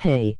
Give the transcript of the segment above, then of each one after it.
Hey.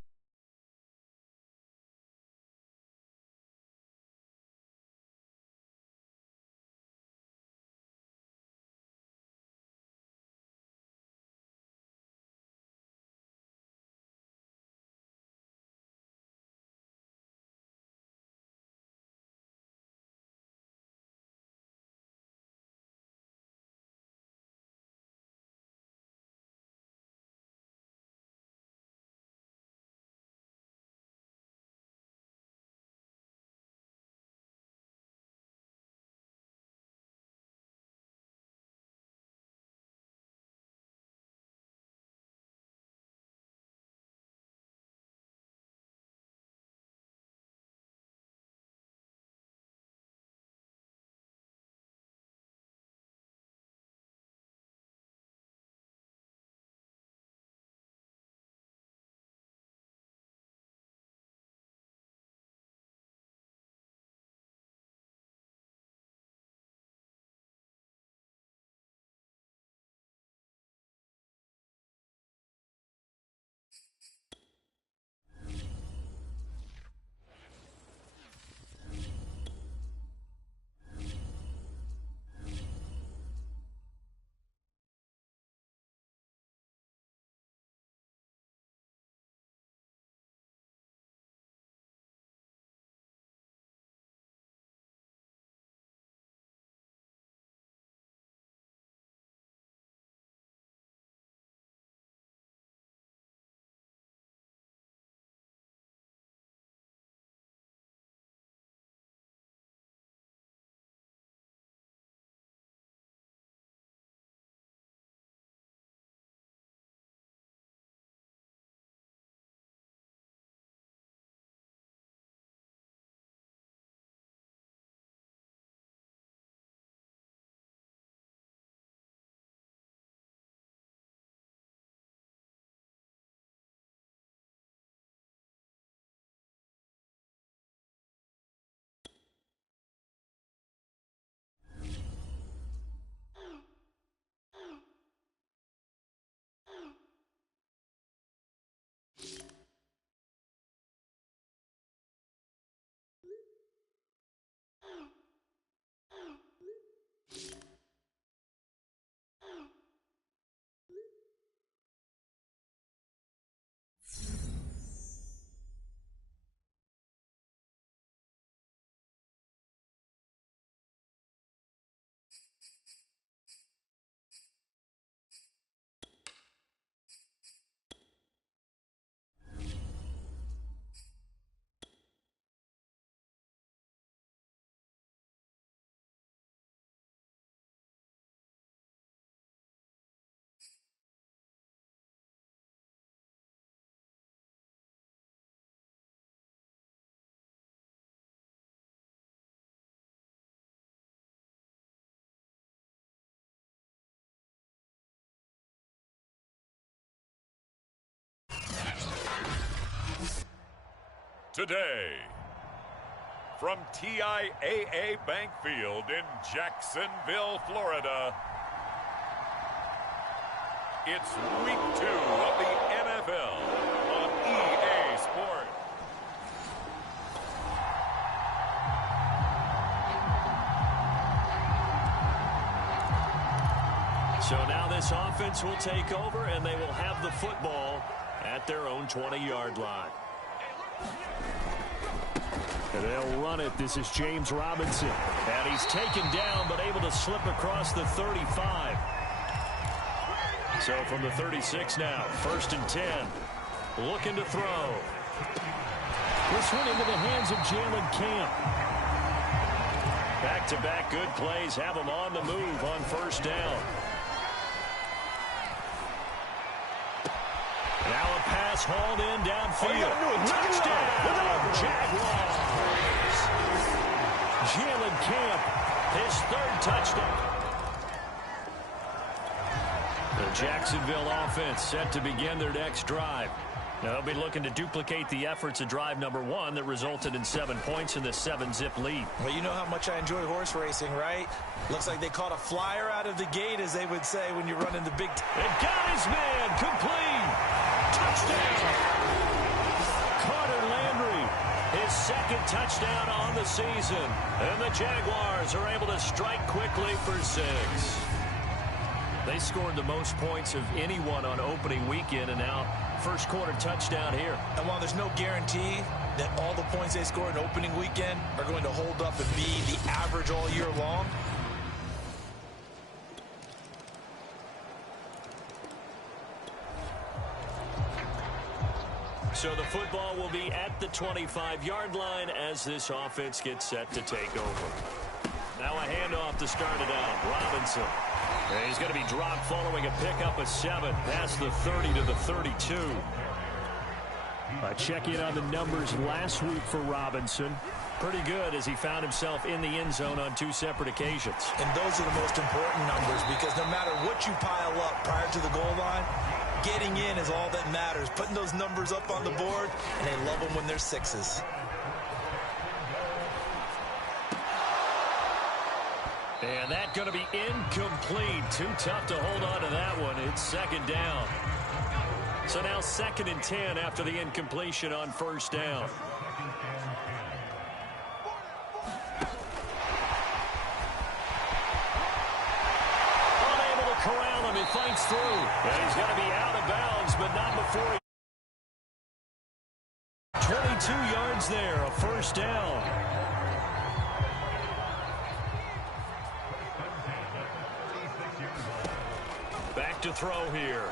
Today, from TIAA Bank Field in Jacksonville, Florida, it's Week 2 of the NFL on EA Sports. So now this offense will take over, and they will have the football at their own 20-yard line. And they'll run it. This is James Robinson. And he's taken down, but able to slip across the 35. So from the 36 now, 1st and 10. Looking to throw. This one into the hands of Jalen Camp. Back-to-back good plays have him on the move on 1st down. Now a pass hauled in downfield. Touchdown, Jaguars. Jalen Camp, his 3rd touchdown. The Jacksonville offense set to begin their next drive. Now they'll be looking to duplicate the efforts of drive number 1 that resulted in 7 points in the 7-zip lead. Well, you know how much I enjoy horse racing, right? Looks like they caught a flyer out of the gate, as they would say when you're running the big... They got his man, complete. Touchdown. his second touchdown on the season. And the Jaguars are able to strike quickly for 6. They scored the most points of anyone on opening weekend, and now first quarter touchdown here. And while there's no guarantee that all the points they score in opening weekend are going to hold up and be the average all year long, so the football will be at the 25-yard line as this offense gets set to take over. Now a handoff to start it out. Robinson. And he's going to be dropped following a pickup of 7 past the 30 to the 32. A check-in on the numbers last week for Robinson. Pretty good as he found himself in the end zone on 2 separate occasions. And those are the most important numbers because no matter what you pile up prior to the goal line, getting in is all that matters. Putting those numbers up on the board, and they love them when they're 6s. And that's going to be incomplete. Too tough to hold on to that one. It's second down. So now 2nd and 10 after the incompletion on first down. Unable to corral him. He fights through. And he's going to be out of bounds, but not before he... 22 yards there, a first down. Back to throw here.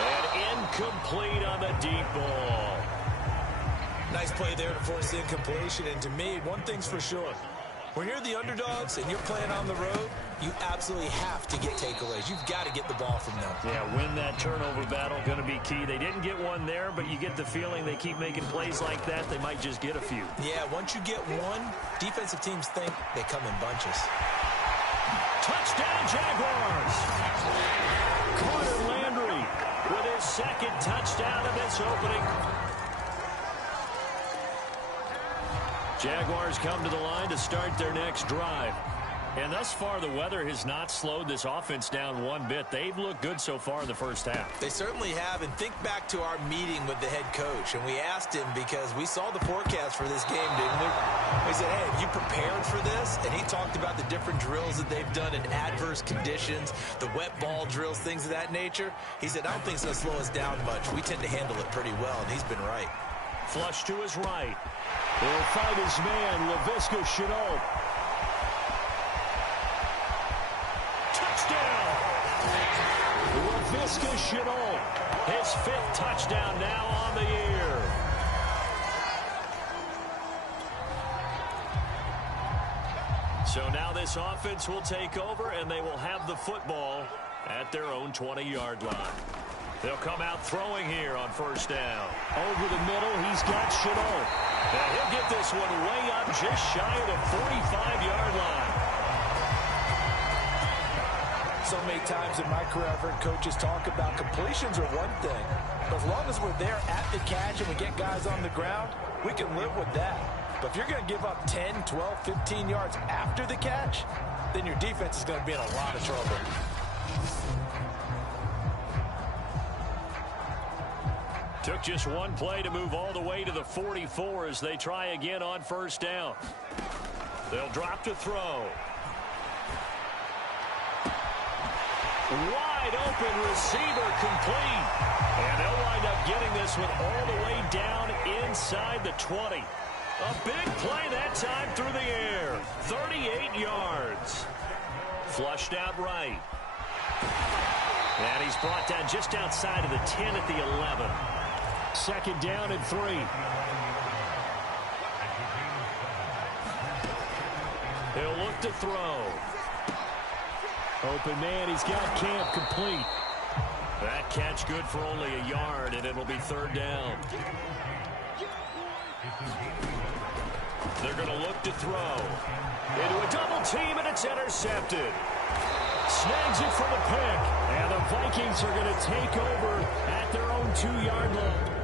And incomplete on the deep ball. Nice play there to force the incompletion. And to me, one thing's for sure. When you're the underdogs and you're playing on the road, you absolutely have to get takeaways. You've got to get the ball from them. Yeah, win that turnover battle, going to be key. They didn't get one there, but you get the feeling they keep making plays like that, they might just get a few. Yeah, once you get one, defensive teams think they come in bunches. Touchdown, Jaguars! Carter Landry with his 2nd touchdown of this opening. Jaguars come to the line to start their next drive. And thus far, the weather has not slowed this offense down one bit. They've looked good so far in the first half. They certainly have. And think back to our meeting with the head coach. And we asked him because we saw the forecast for this game, didn't we? We said, hey, have you prepared for this? And he talked about the different drills that they've done in adverse conditions, the wet ball drills, things of that nature. He said, I don't think it's going to slow us down much. We tend to handle it pretty well, and he's been right. Flush to his right. He'll find his man, Laviska Shenault. Touchdown! Laviska Shenault, his 5th touchdown now on the year. So now this offense will take over, and they will have the football at their own 20-yard line. They'll come out throwing here on first down. Over the middle, he's got Shenault. And he'll get this one way up just shy of the 45-yard line. So many times in my career, I've heard coaches talk about completions are one thing. But as long as we're there at the catch and we get guys on the ground, we can live with that. But if you're going to give up 10, 12, 15 yards after the catch, then your defense is going to be in a lot of trouble. Took just one play to move all the way to the 44 as they try again on first down. They'll drop to throw. Wide open receiver complete. And they'll wind up getting this one all the way down inside the 20. A big play that time through the air. 38 yards. Flushed out right. And he's brought down just outside of the 10 at the 11. 2nd down and 3. He'll look to throw. Open man, he's got Camp complete. That catch good for only a yard, and it'll be 3rd down. They're going to look to throw. Into a double team, and it's intercepted. Snags it for the pick, and the Vikings are going to take over at their own 2-yard line.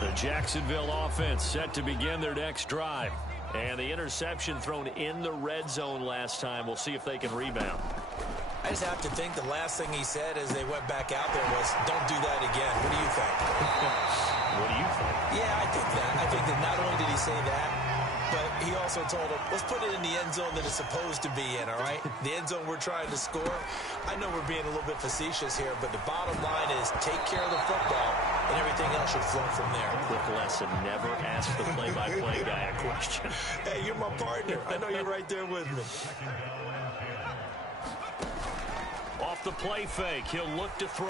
The Jacksonville offense set to begin their next drive. And the interception thrown in the red zone last time. We'll see if they can rebound. I just have to think the last thing he said as they went back out there was, don't do that again. What do you think? What do you think? Yeah, I think that. I think that not only did he say that, but he also told him, let's put it in the end zone that it's supposed to be in, all right? The end zone we're trying to score. I know we're being a little bit facetious here, but the bottom line is take care of the football, and everything else should flow from there. Quick lesson, never ask the play-by-play guy a question. Hey, you're my partner. I know you're right there with me. Off the play fake, he'll look to throw.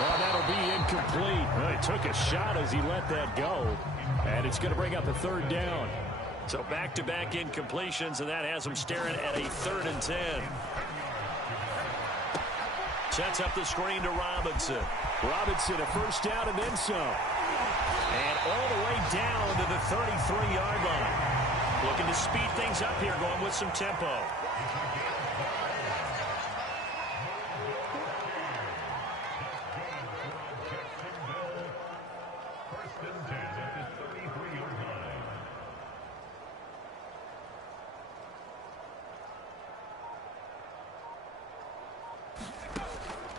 Well, that'll be incomplete. Well, he took a shot as he let that go. And it's going to bring up a third down. So back-to-back incompletions, and that has him staring at a 3rd and 10. Sets up the screen to Robinson. Robinson, a first down and then some. And all the way down to the 33-yard line. Looking to speed things up here, going with some tempo.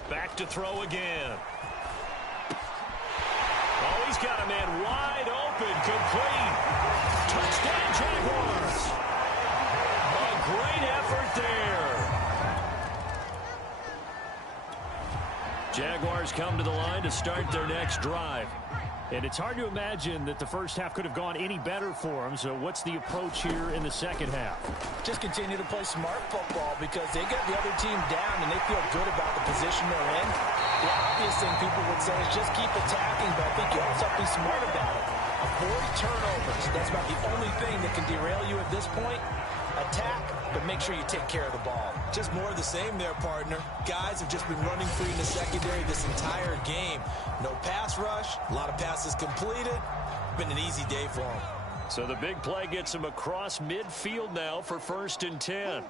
Back to throw again. Oh, he's got a man wide open, complete. Touchdown, Jaguars. A great effort there. Jaguars come to the line to start their next drive. And it's hard to imagine that the first half could have gone any better for them. So what's the approach here in the second half? Just continue to play smart football because they got the other team down and they feel good about the position they're in. The obvious thing people would say is just keep attacking, but I think you also have to be smart about it. Avoid turnovers. That's about the only thing that can derail you at this point. Attack, but make sure you take care of the ball. Just more of the same there, partner. Guys have just been running free in the secondary this entire game. No pass rush, a lot of passes completed. Been an easy day for them. So the big play gets him across midfield now for 1st and 10.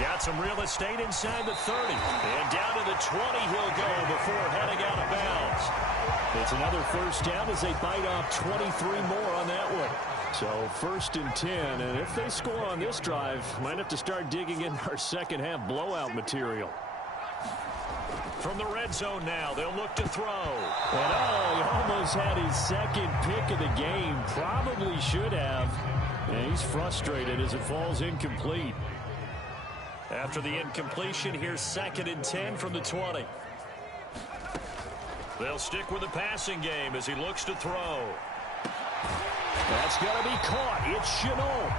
Got some real estate inside the 30. And down to the 20 he'll go before heading out of bounds. It's another first down as they bite off 23 more on that one. So 1st and 10, and if they score on this drive, might have to start digging in our second half blowout material. From the red zone now, they'll look to throw. And he almost had his second pick of the game. Probably should have. And he's frustrated as it falls incomplete. After the incompletion, here's 2nd and 10 from the 20. They'll stick with the passing game as he looks to throw. That's going to be caught. It's Chenault.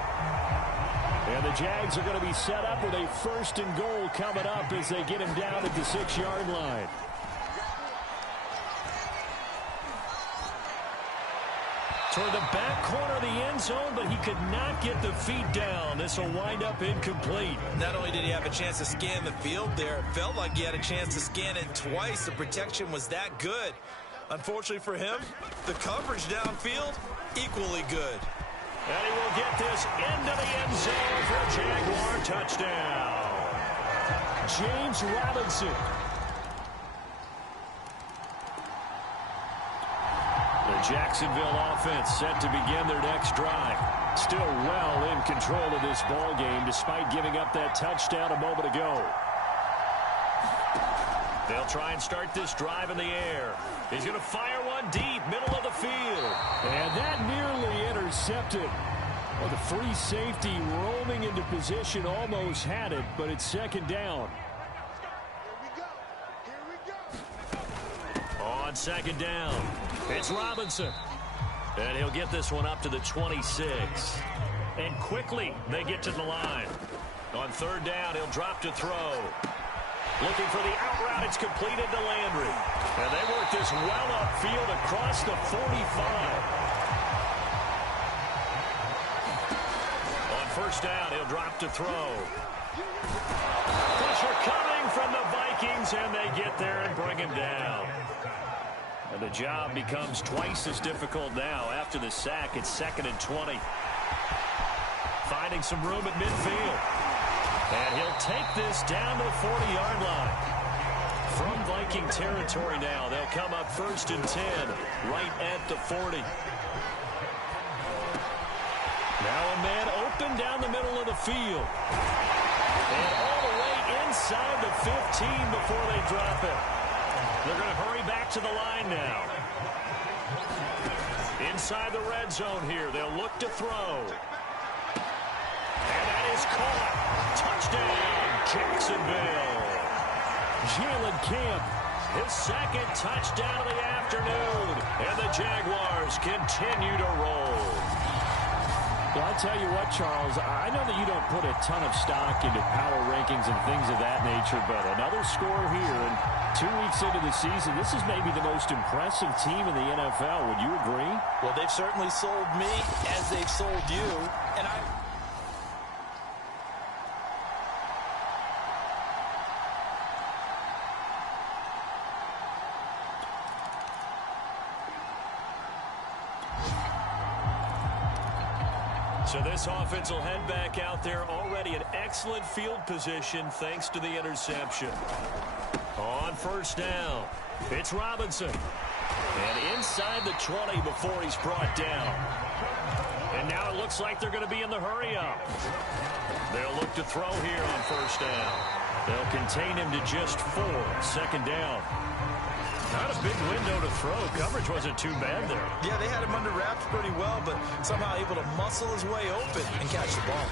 And the Jags are going to be set up with a 1st and goal coming up as they get him down at the 6-yard line. Toward the back corner of the end zone, but he could not get the feet down. This will wind up incomplete. Not only did he have a chance to scan the field there, it felt like he had a chance to scan it twice. The protection was that good. Unfortunately for him, the coverage downfield, equally good. And he will get this into the end zone for a Jaguar touchdown. James Robinson. The Jacksonville offense set to begin their next drive. Still well in control of this ball game despite giving up that touchdown a moment ago. They'll try and start this drive in the air. He's going to fire one deep, middle of the field. And that nearly intercepted. Well, the free safety roaming into position almost had it, but it's 2nd down. On 2nd down, it's Robinson. And he'll get this one up to the 26. And quickly, they get to the line. On 3rd down, he'll drop to throw. Looking for the out route. It's completed to Landry. And they work this well upfield across the 45. On 1st down, he'll drop to throw. Pressure coming from the Vikings, and they get there and bring him down. And the job becomes twice as difficult now after the sack. It's 2nd and 20. Finding some room at midfield. And he'll take this down to the 40-yard line. From Viking territory now, they'll come up 1st and 10, right at the 40. Now a man open down the middle of the field. And all the way inside the 15 before they drop it. They're going to hurry back to the line now. Inside the red zone here. They'll look to throw. And that is caught. Touchdown, Jacksonville. Jalen Camp, his second touchdown of the afternoon. And the Jaguars continue to roll. Well, I'll tell you what, Charles, I know that you don't put a ton of stock into power rankings and things of that nature, but another score here, and 2 weeks into the season, this is maybe the most impressive team in the NFL. Would you agree? Well, they've certainly sold me as they've sold you, and I... So this offense will head back out there, already in excellent field position thanks to the interception. On first down, it's Robinson. And inside the 20 before he's brought down. And now it looks like they're going to be in the hurry-up. They'll look to throw here on first down. They'll contain him to just 4. Second down. Not a big window to throw. Coverage wasn't too bad there. Yeah, they had him under wraps pretty well, but somehow able to muscle his way open and catch the ball.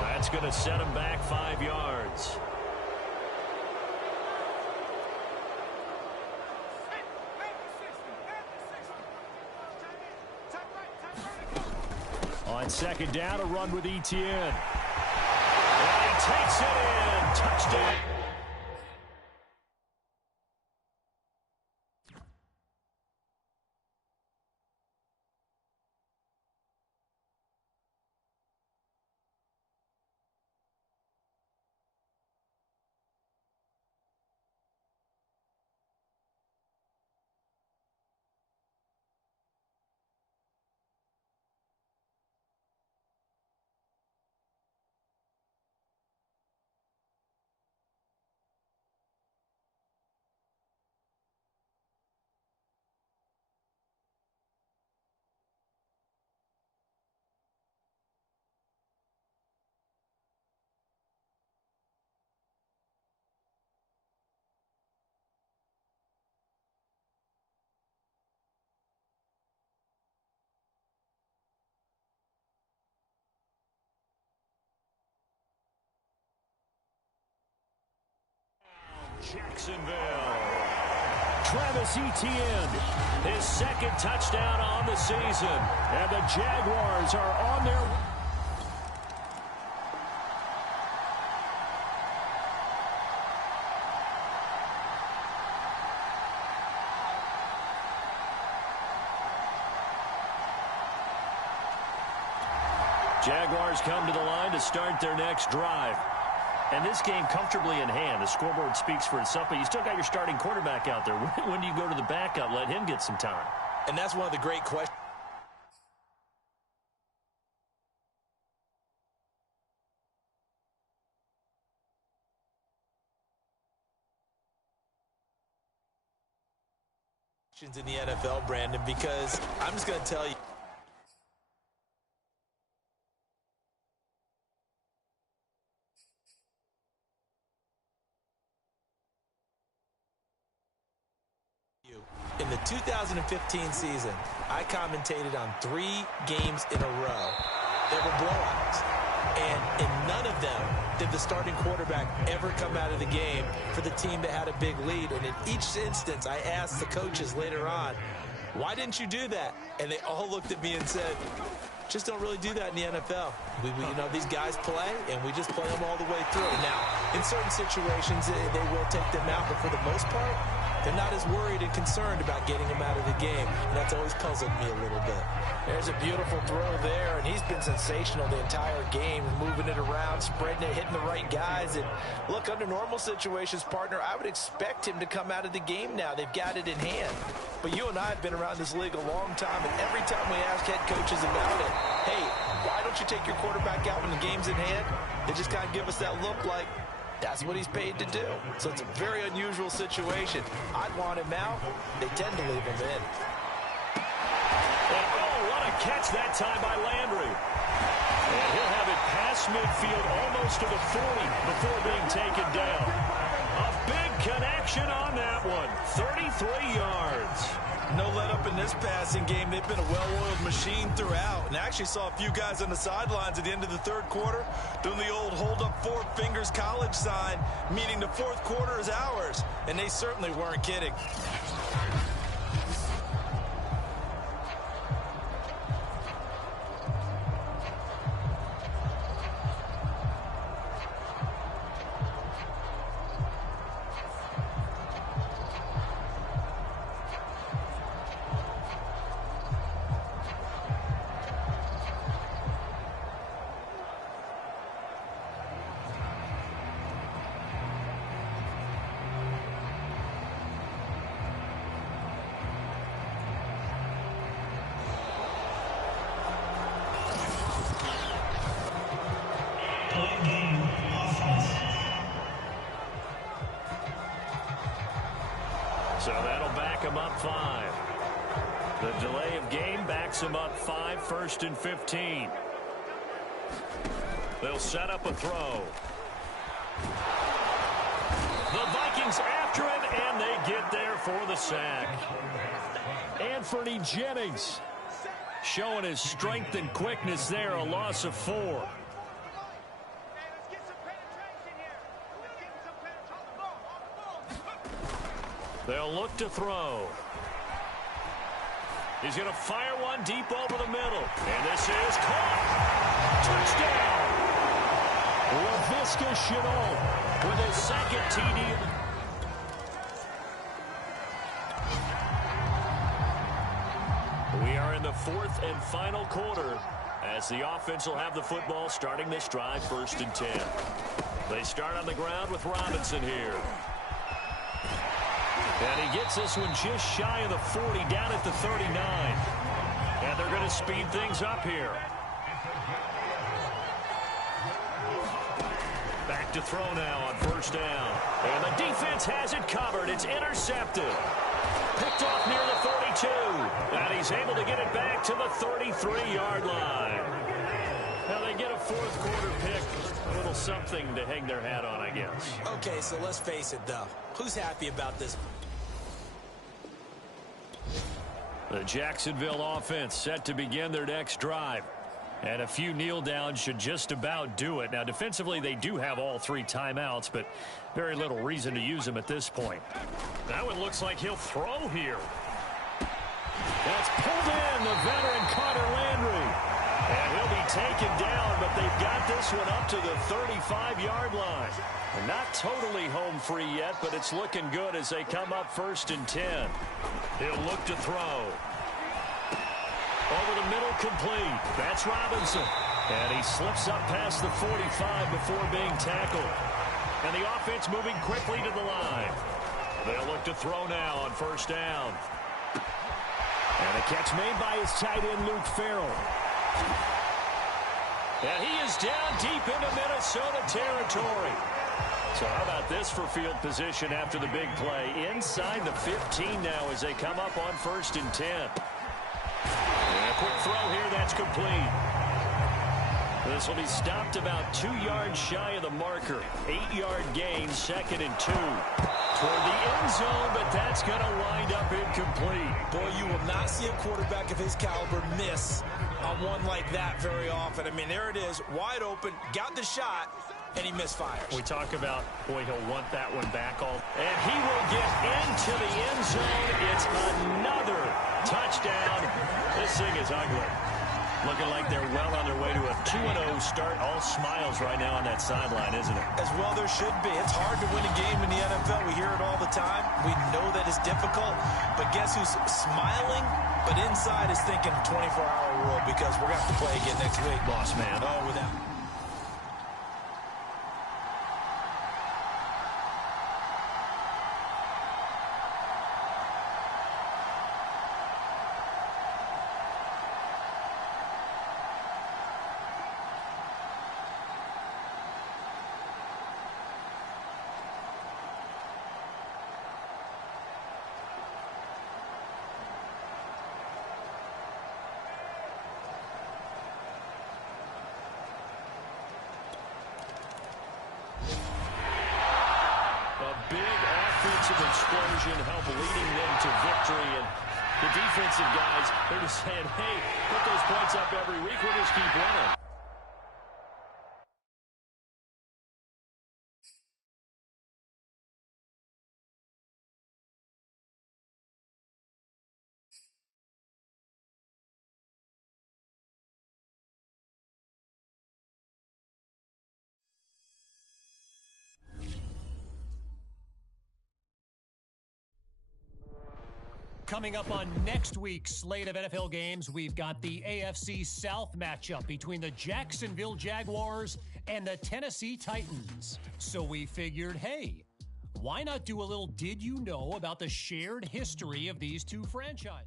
That's going to set him back 5 yards. On second down, a run with Etienne. And he takes it in. Touchdown. Jacksonville. Travis Etienne, his second touchdown on the season. And the Jaguars are on their way. Jaguars come to the line to start their next drive. And this game comfortably in hand. The scoreboard speaks for itself, but you still got your starting quarterback out there. When do you go to the backup? Let him get some time. And that's one of the great questions. In the NFL, Brandon, because I'm just going to tell you. In the 2015 season, I commentated on 3 games in a row. There were blowouts. And in none of them did the starting quarterback ever come out of the game for the team that had a big lead. And in each instance, I asked the coaches later on, why didn't you do that? And they all looked at me and said, just don't really do that in the NFL. You know, these guys play, and we just play them all the way through. Now, in certain situations, they will take them out, but for the most part, they're not as worried and concerned about getting him out of the game. And that's always puzzled me a little bit. There's a beautiful throw there, and he's been sensational the entire game, moving it around, spreading it, hitting the right guys. And look, under normal situations, partner, I would expect him to come out of the game now. They've got it in hand. But you and I have been around this league a long time, and every time we ask head coaches about it, hey, why don't you take your quarterback out when the game's in hand? They just kind of give us that look like, that's what he's paid to do. So it's a very unusual situation. I'd want him out. They tend to leave him in. Oh, what a catch that time by Landry. And he'll have it past midfield almost to the 40 before being taken down. A big connection on that one. 33 yards. No let up in this passing game. They've been a well-oiled machine throughout. And I actually saw a few guys on the sidelines at the end of the third quarter doing the old hold up 4 fingers college sign, meaning the fourth quarter is ours. And they certainly weren't kidding. So that'll back him up 5. The delay of game backs him up 5, 1st and 15. They'll set up a throw. The Vikings after it, and they get there for the sack. Anthony Jennings showing his strength and quickness there, a loss of 4. They'll look to throw. He's going to fire one deep over the middle. And this is caught. Touchdown. LaVisca Chenault with his second TD. We are in the 4th and final quarter as the offense will have the football starting this drive, 1st and 10. They start on the ground with Robinson here. And he gets this one just shy of the 40, down at the 39. And they're going to speed things up here. Back to throw now on 1st down. And the defense has it covered. It's intercepted. Picked off near the 32. And he's able to get it back to the 33-yard line. Now they get a 4th quarter pick. A little something to hang their hat on, I guess. Okay, so let's face it, though. Who's happy about this? The Jacksonville offense set to begin their next drive. And a few kneel downs should just about do it. Now, defensively, they do have all 3 timeouts, but very little reason to use them at this point. That one looks like he'll throw here. That's pulled in, the veteran Carter Landry. And he'll be taken down, but they've got this one up to the 35-yard line. Not totally home free yet, but it's looking good as they come up 1st and 10. He'll look to throw. Over the middle, complete. That's Robinson. And he slips up past the 45 before being tackled. And the offense moving quickly to the line. They'll look to throw now on 1st down. And a catch made by his tight end, Luke Farrell. And he is down deep into Minnesota territory. So how about this for field position after the big play? Inside the 15 now as they come up on 1st and 10. And a quick throw here, that's complete. This will be stopped about 2 yards shy of the marker. 8-yard gain, 2nd and 2. Toward the end zone, but that's going to wind up incomplete. Boy, you will not see a quarterback of his caliber miss on one like that very often. I mean, there it is, wide open, got the shot, and he misfires. We talk about, boy, he'll want that one back all. And he will get into the end zone. It's another touchdown. This thing is ugly. Looking like they're well on their way to a 2-0 start. All smiles right now on that sideline, isn't it? As well there should be. It's hard to win a game in the NFL. We hear it all the time. We know that it's difficult. But guess who's smiling? But inside is thinking 24-hour rule because we're going to have to play again next week. Boss man. Oh, without... explosion help leading them to victory. And the defensive guys, they're just saying, hey, put those points up every week. We'll just keep winning. Coming up on next week's slate of NFL games, we've got the AFC South matchup between the Jacksonville Jaguars and the Tennessee Titans. So we figured, hey, why not do a little did you know about the shared history of these two franchises?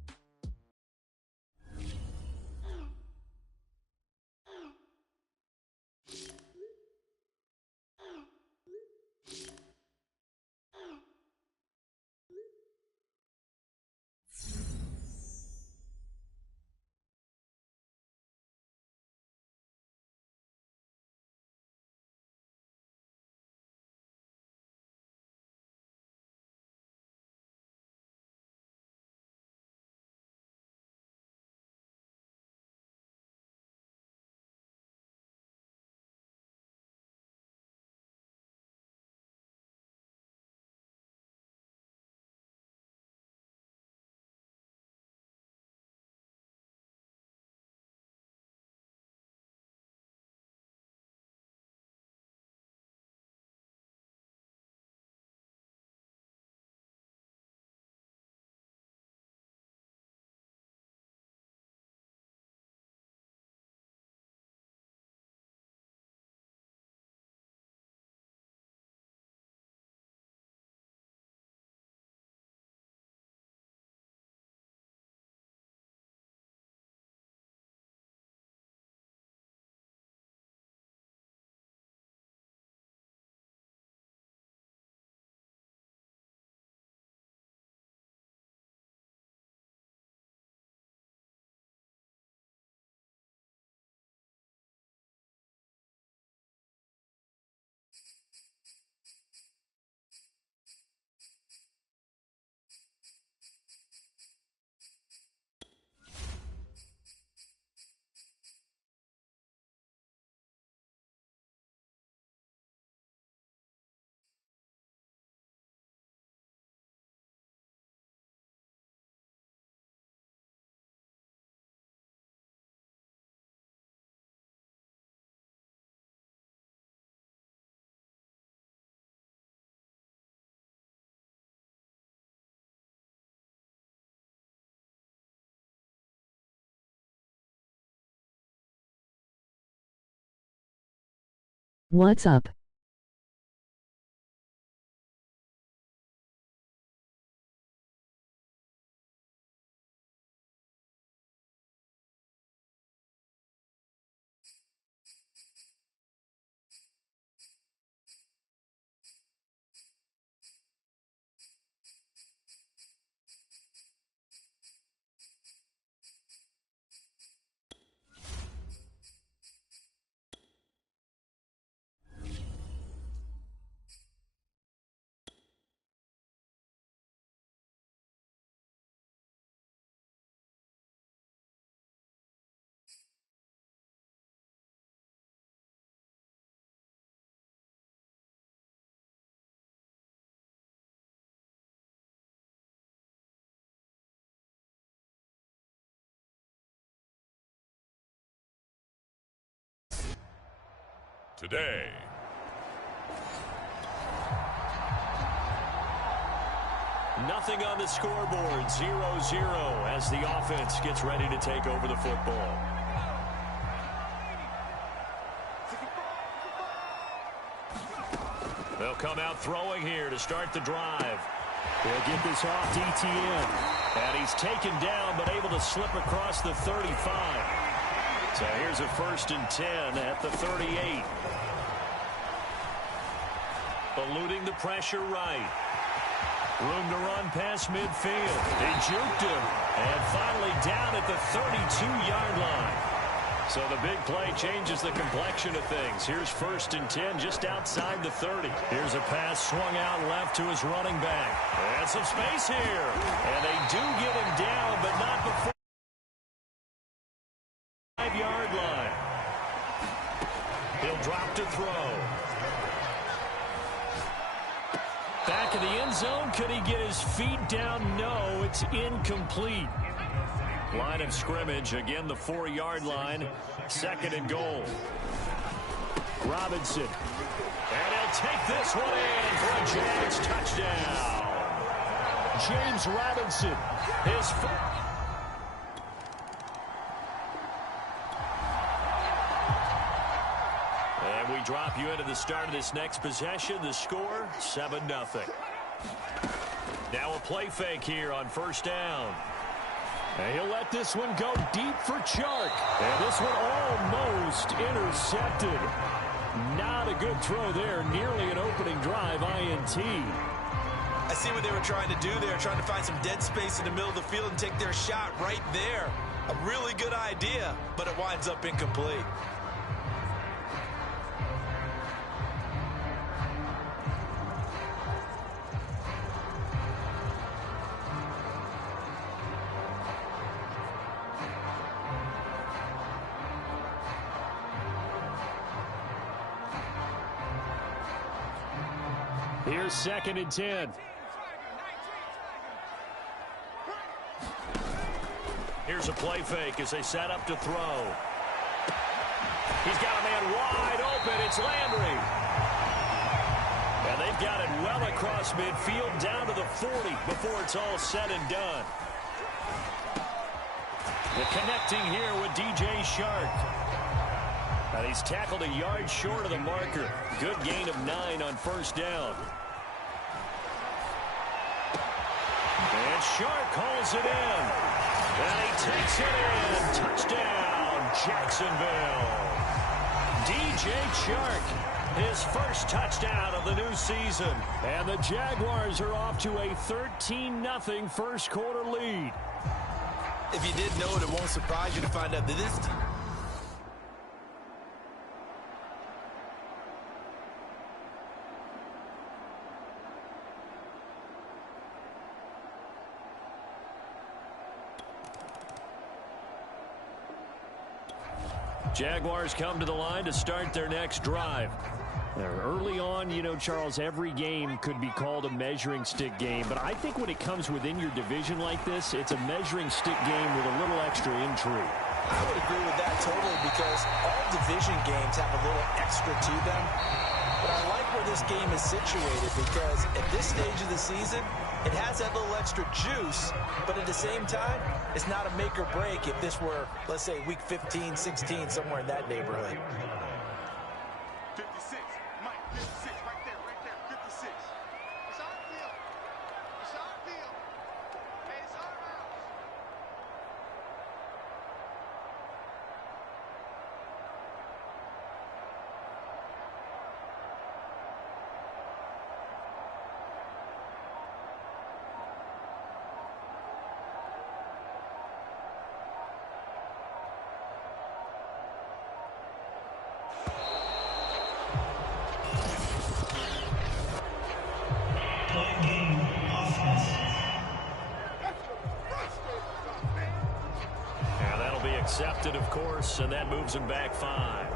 What's up? Today. Nothing on the scoreboard, 0-0 as the offense gets ready to take over the football. They'll come out throwing here to start the drive. They'll get this off to ETN. And he's taken down but able to slip across the 35. So here's a 1st and 10 at the 38. Eluding the pressure right. Room to run past midfield. They juked him. And finally down at the 32-yard line. So the big play changes the complexion of things. Here's 1st and 10 just outside the 30. Here's a pass swung out left to his running back. And some space here. And they do get him down, but not before the 5-yard line. He'll drop to throw. Back of the end zone. Could he get his feet down? No, it's incomplete. Line of scrimmage, again the 4-yard line. 2nd and goal. Robinson. And he'll take this one in for a Jags touchdown. James Robinson. His And we drop you into the start of this next possession. The score, 7-0. Now a play fake here on 1st down. And he'll let this one go deep for Chark. And this one almost intercepted. Not a good throw there. Nearly an opening drive INT. I see what they were trying to do there, trying to find some dead space in the middle of the field and take their shot right there. A really good idea, but it winds up incomplete. Here's 2nd and 10. Here's a play fake as they set up to throw. He's got a man wide open. It's Landry. And they've got it well across midfield down to the 40 before it's all said and done. The connecting here with DJ Chark. And he's tackled a yard short of the marker. Good gain of 9 on 1st down. And Chark hauls it in. And he takes it in. Touchdown, Jacksonville. DJ Chark, his first touchdown of the new season. And the Jaguars are off to a 13-0 first quarter lead. If you didn't know it, it won't surprise you to find out that this team. Jaguars come to the line to start their next drive. Early on, you know, Charles, every game could be called a measuring stick game. But I think when it comes within your division like this, it's a measuring stick game with a little extra intrigue. I would agree with that totally because all division games have a little extra to them. But I like where this game is situated because at this stage of the season, it has that little extra juice, but at the same time, it's not a make or break if this were, let's say, week 15, 16, somewhere in that neighborhood. 56. Accepted, of course, and that moves him back 5.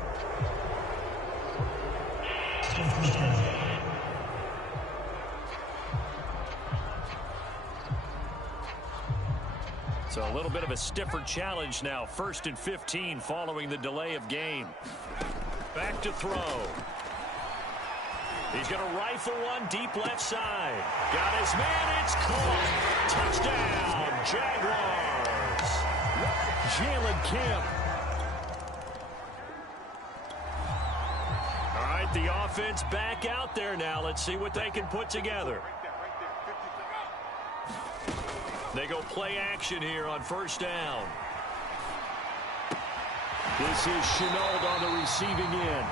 So a little bit of a stiffer challenge now. 1st and 15 following the delay of game. Back to throw. He's going to rifle one deep left side. Got his man. It's caught. Touchdown, Jaguars. Jalen Camp. All right, the offense back out there now. Let's see what they can put together. They go play action here on 1st down. This is Chenault on the receiving end.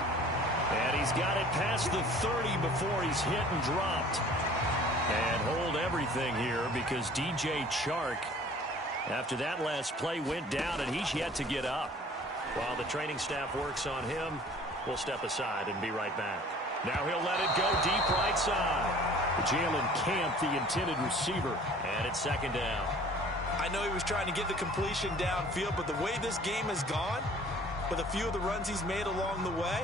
And he's got it past the 30 before he's hit and dropped. And hold everything here because DJ Chark, after that last play, went down, and he's yet to get up. While the training staff works on him, we'll step aside and be right back. Now he'll let it go deep right side. Jalen Camp, the intended receiver. And it's 2nd down. I know he was trying to get the completion downfield, but the way this game has gone, with a few of the runs he's made along the way,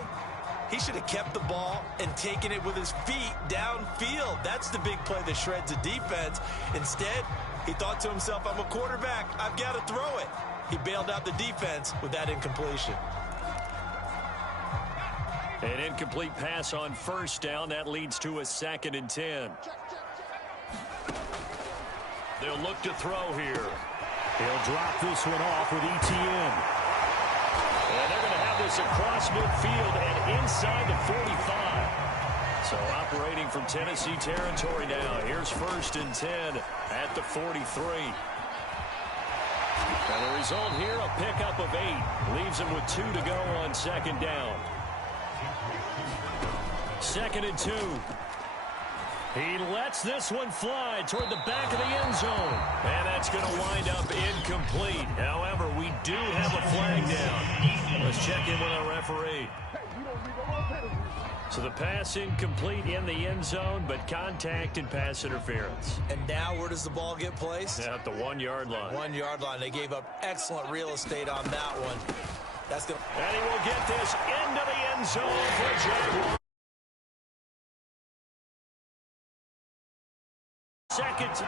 he should have kept the ball and taken it with his feet downfield. That's the big play that shreds a defense. Instead, he thought to himself, I'm a quarterback. I've got to throw it. He bailed out the defense with that incompletion. An incomplete pass on 1st down. That leads to a 2nd and 10. They'll look to throw here. He'll drop this one off with ETN. And they're going to have this across midfield and inside the 45. So operating from Tennessee territory now. Here's 1st and 10 at the 43. And the result here, a pickup of 8. Leaves him with 2 to go on 2nd down. 2nd and 2. He lets this one fly toward the back of the end zone. And that's going to wind up incomplete. However, we do have a flag down. Let's check in with our referee. So the pass incomplete in the end zone, but contact and pass interference. And now where does the ball get placed? At the 1-yard line. 1-yard line. They gave up excellent real estate on that one. That's going to... And he will get this into the end zone for Jaguars. 2nd.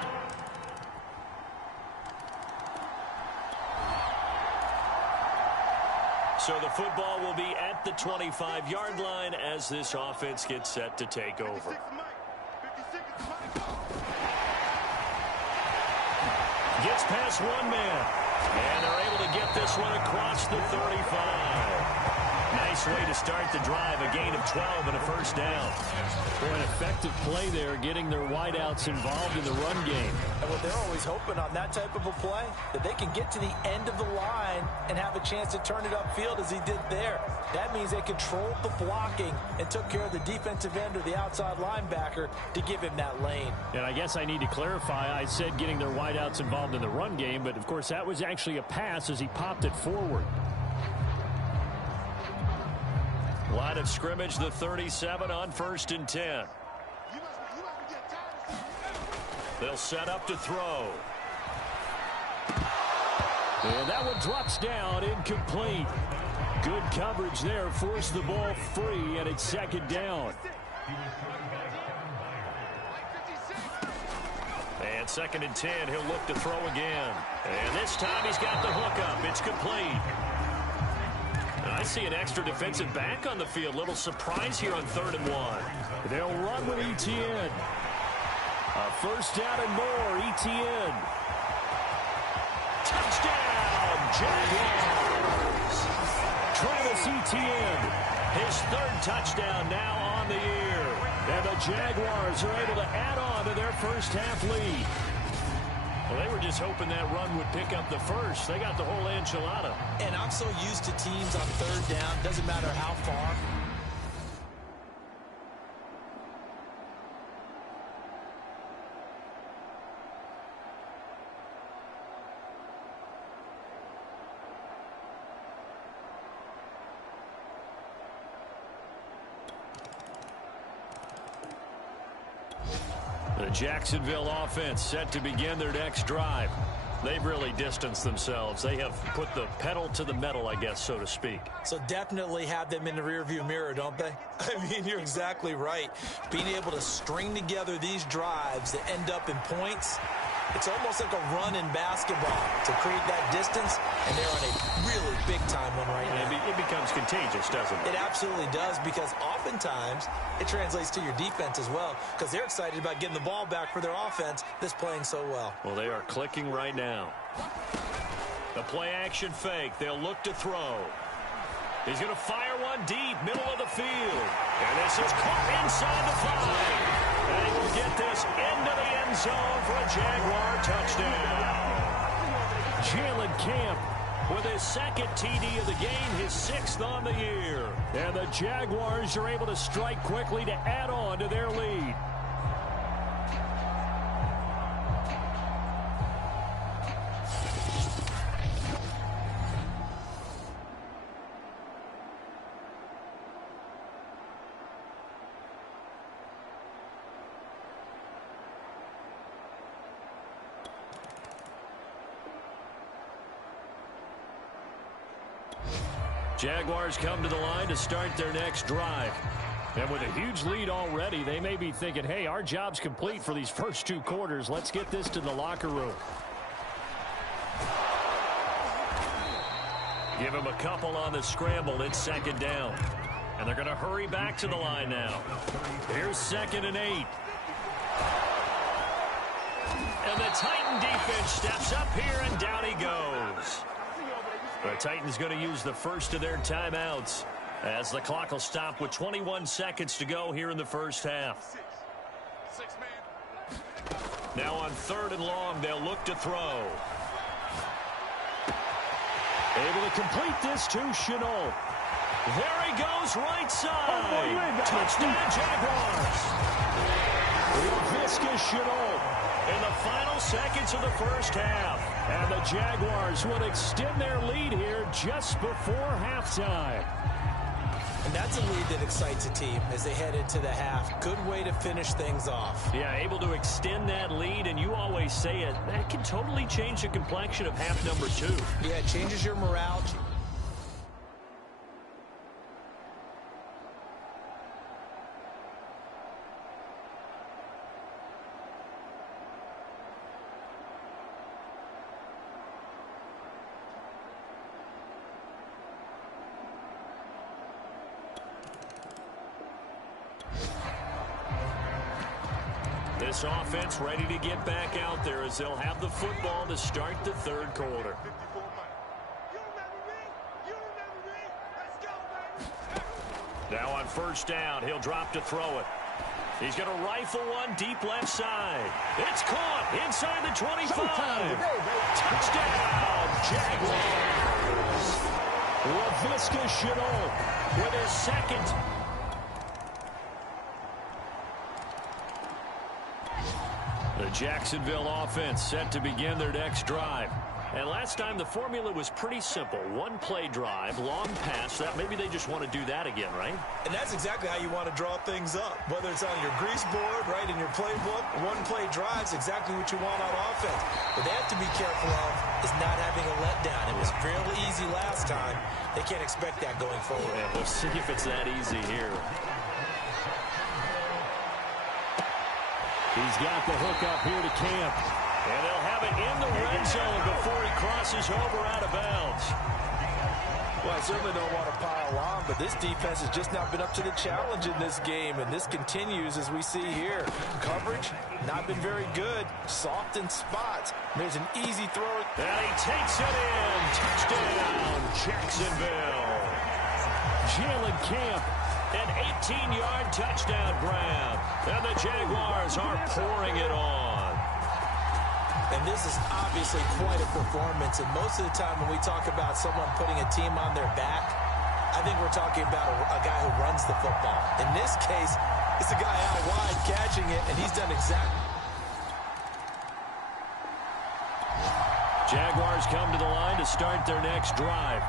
So the football will be at the 25-yard line as this offense gets set to take over. Gets past one man. And they're able to get this one across the 35. Nice way to start the drive. A gain of 12 and a 1st down. For an effective play there, getting their wideouts involved in the run game. And what they're always hoping on that type of a play, that they can get to the end of the line and have a chance to turn it upfield as he did there. That means they controlled the blocking and took care of the defensive end or the outside linebacker to give him that lane. And I guess I need to clarify, I said getting their wideouts involved in the run game, but of course that was actually a pass as he popped it forward. Line of scrimmage, the 37 on 1st and 10. They'll set up to throw. And that one drops down, incomplete. Good coverage there, forced the ball free, and it's 2nd down. And 2nd and 10, he'll look to throw again. And this time he's got the hook up. It's complete. I see an extra defensive back on the field. Little surprise here on 3rd and 1. They'll run with ETN. A 1st down and more, ETN. Touchdown, Jaguars. Travis Etienne. His 3rd touchdown now on the year. And the Jaguars are able to add on to their first half lead. Well, they were just hoping that run would pick up the first. They got the whole enchilada. And I'm so used to teams on 3rd down, doesn't matter how far. The Jacksonville offense set to begin their next drive. They've really distanced themselves. They have put the pedal to the metal, I guess, so to speak. So definitely have them in the rearview mirror, don't they? I mean, you're exactly right. Being able to string together these drives that end up in points, it's almost like a run in basketball to create that distance, and they're on a really big-time one right now. It becomes contagious, doesn't it? It absolutely does, because oftentimes it translates to your defense as well, because they're excited about getting the ball back for their offense that's playing so well. Well, they are clicking right now. The play-action fake. They'll look to throw. He's going to fire one deep, middle of the field. And this is caught inside the 5. And he will get this into the end zone for a Jaguar touchdown. Jalen Camp with his second TD of the game, his 6th on the year. And the Jaguars are able to strike quickly to add on to their lead. Jaguars come to the line to start their next drive. And with a huge lead already, they may be thinking, hey, our job's complete for these first 2 quarters. Let's get this to the locker room. Give him a couple on the scramble. It's 2nd down. And they're going to hurry back to the line now. Here's 2nd and 8. And the Titan defense steps up here, and down he goes. The Titans going to use the first of their timeouts as the clock will stop with 21 seconds to go here in the first half. Now on 3rd and long, they'll look to throw. Able to complete this to Chenault. There he goes, right side. Touchdown, Jaguars. Laviska Chenault In the final seconds of the first half. And the Jaguars would extend their lead here just before halftime. And that's a lead that excites a team as they head into the half. Good way to finish things off. Yeah, able to extend that lead, and you always say it, that can totally change the complexion of half number 2. Yeah, it changes your morale. This offense ready to get back out there as they'll have the football to start the 3rd quarter. Now on 1st down, he'll drop to throw it. He's going to rifle one deep left side. It's caught inside the 25. Touchdown, Jaguars. Laviska Chenault with his 2nd. The Jacksonville offense set to begin their next drive. And last time the formula was pretty simple. 1-play drive, long pass. That maybe they just want to do that again, right? And that's exactly how you want to draw things up. Whether it's on your grease board, right, in your playbook, 1-play drives exactly what you want on offense. What they have to be careful of is not having a letdown. It was fairly easy last time. They can't expect that going forward. Yeah, we'll see if it's that easy here. He's got the hook up here to Camp. And they'll have it in the red zone before he crosses over out of bounds. Well, I certainly don't want to pile on, but this defense has just not been up to the challenge in this game, and this continues as we see here. Coverage, not been very good. Soft in spots. There's an easy throw. And he takes it in. Touchdown, Jacksonville. Jalen Camp. An 18-yard touchdown grab. And the Jaguars are pouring it on. And this is obviously quite a performance. And most of the time when we talk about someone putting a team on their back, I think we're talking about a guy who runs the football. In this case, it's a guy out wide catching it, and he's done exactly. Jaguars come to the line to start their next drive.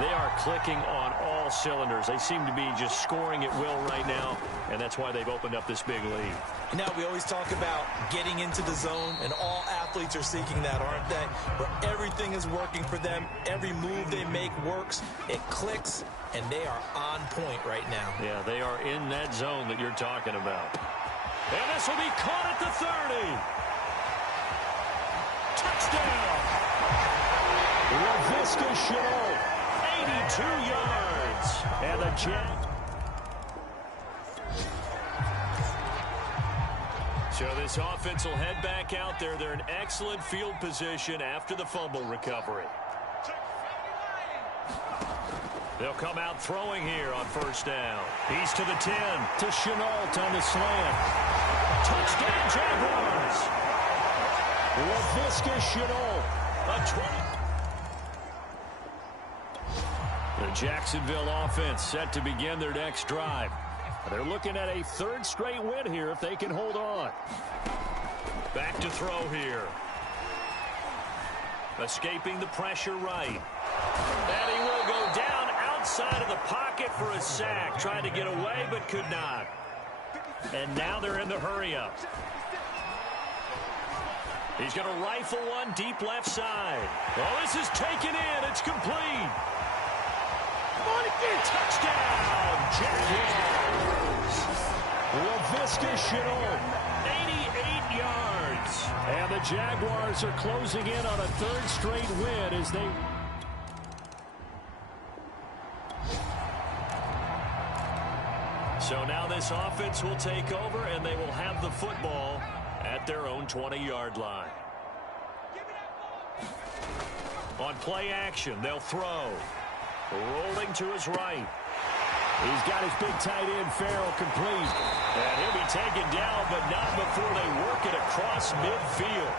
They are clicking on all all cylinders. They seem to be just scoring at will right now, and that's why they've opened up this big lead. Now, we always talk about getting into the zone, and all athletes are seeking that, aren't they? Where everything is working for them. Every move they make works. It clicks, and they are on point right now. Yeah, they are in that zone that you're talking about. And this will be caught at the 30. Touchdown! LaVisca Chenault, 82 yards. And the Jack. So this offense will head back out there. They're in excellent field position after the fumble recovery. They'll come out throwing here on first down. He's to the 10. To Chenault on the slant. Touchdown, Jaguars. LaVisca Chenault. A 20. The Jacksonville offense set to begin their next drive. They're looking at a third straight win here if they can hold on. Back to throw here. Escaping the pressure right. And he will go down outside of the pocket for a sack. Tried to get away but could not. And now they're in the hurry-up. He's going to rifle one deep left side. Oh, this is taken in. It's complete. Touchdown, Jaguars. LaVisca Chenault, 88 yards. and the Jaguars are closing in on a third straight win as they... So now this offense will take over, and they will have the football at their own 20-yard line. On play action, they'll throw. Rolling to his right. He's got his big tight end, Farrell, complete. And he'll be taken down, but not before they work it across midfield.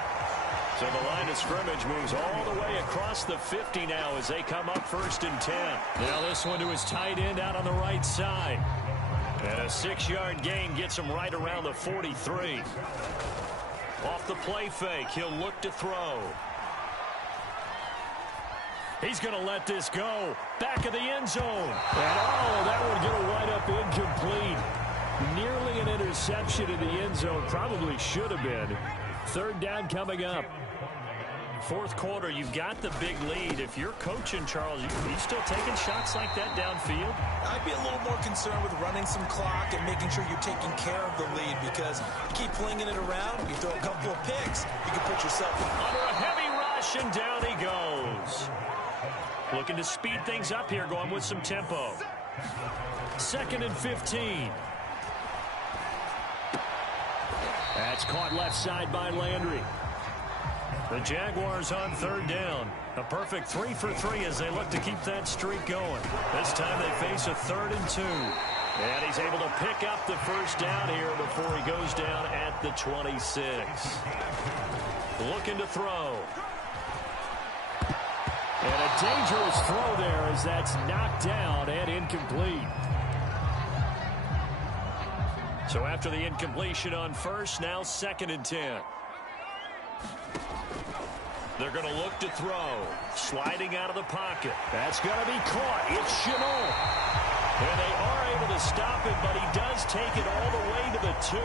So the line of scrimmage moves all the way across the 50 now as they come up 1st and 10. Now this one to his tight end out on the right side. And a 6-yard gain gets him right around the 43. Off the play fake, he'll look to throw. He's going to let this go. Back of the end zone. And that one going to wind up incomplete. Nearly an interception in the end zone. Probably should have been. Third down coming up. Fourth quarter, you've got the big lead. If you're coaching, Charles, you still taking shots like that downfield? I'd be a little more concerned with running some clock and making sure you're taking care of the lead, because you keep flinging it around, you throw a couple of picks, you can put yourself under a heavy rush, and down he goes. Looking to speed things up here, going with some tempo. 2nd and 15. That's caught left side by Landry. The Jaguars on third down. A perfect 3 for 3 as they look to keep that streak going. This time they face a 3rd and 2. And he's able to pick up the first down here before he goes down at the 26. Looking to throw. And a dangerous throw there as that's knocked down and incomplete. So after the incompletion on first, now 2nd and 10. They're going to look to throw. Sliding out of the pocket. That's going to be caught. It's Chenault. And they are able to stop it, but he does take it all the way to the 2.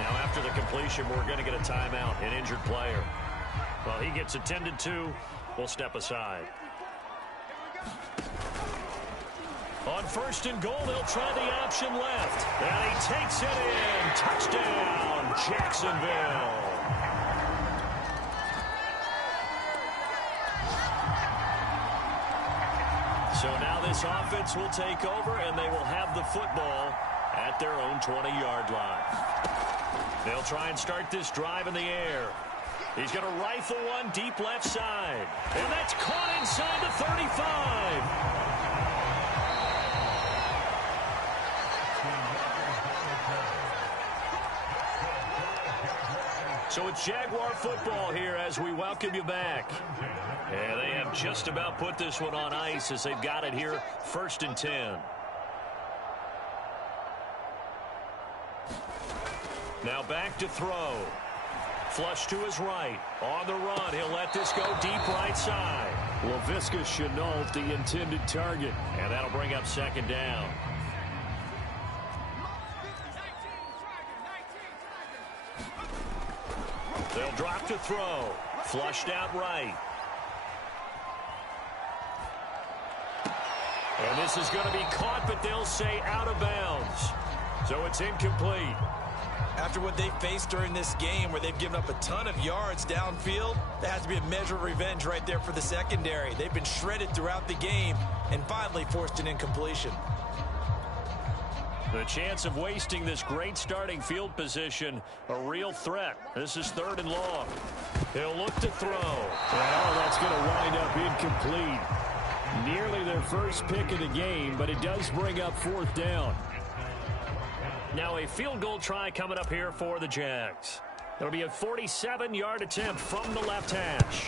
Now after the completion, we're going to get a timeout, an injured player. Well, he gets attended to. We'll step aside. On 1st and goal, they'll try the option left. And he takes it in. Touchdown, Jacksonville. So now this offense will take over, and they will have the football at their own 20-yard line. They'll try and start this drive in the air. He's going to rifle one deep left side. And that's caught inside the 35. So it's Jaguar football here as we welcome you back. And they have just about put this one on ice as they've got it here, 1st and 10. Now back to throw. flush to his right. On the run, he'll let this go deep right side. Laviska Shenault, the intended target. And that'll bring up second down. They'll drop to throw. Flushed out right. And this is going to be caught, but they'll say out of bounds. So it's incomplete. After what they faced during this game where they've given up a ton of yards downfield, there has to be a measure of revenge right there for the secondary. They've been shredded throughout the game and finally forced an incompletion. The chance of wasting this great starting field position, a real threat. This is 3rd and long. He'll look to throw. Well, that's going to wind up incomplete. Nearly their first pick of the game, but it does bring up 4th down. Now a field goal try coming up here for the Jags. It'll be a 47-yard attempt from the left hash.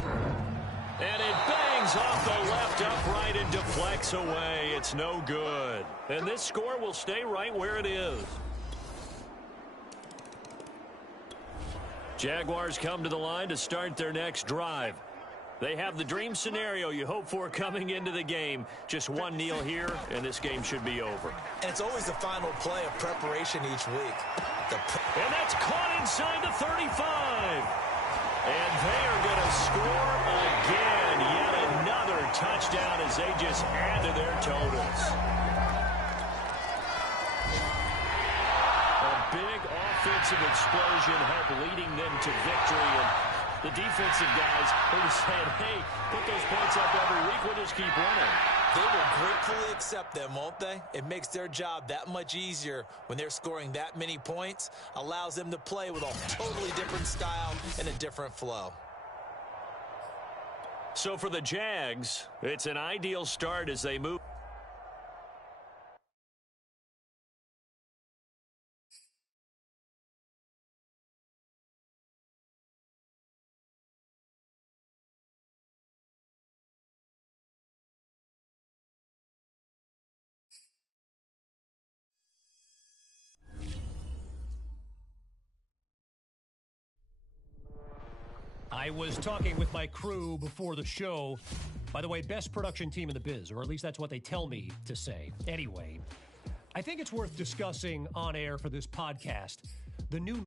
And it bangs off the left upright and deflects away. It's no good. And this score will stay right where it is. Jaguars come to the line to start their next drive. They have the dream scenario you hope for coming into the game. Just one kneel here, and this game should be over. And it's always the final play of preparation each week. And that's caught inside the 35. And they are going to score again. Yet another touchdown as they just add to their totals. A big offensive explosion helped leading them to victory. And the defensive guys are saying, hey, put those points up every week. We'll just keep running. They will gratefully accept them, won't they? It makes their job that much easier when they're scoring that many points. Allows them to play with a totally different style and a different flow. So for the Jags, it's an ideal start as they move. I was talking with my crew before the show. By the way, best production team in the biz, or at least that's what they tell me to say. Anyway, I think it's worth discussing on air for this podcast the new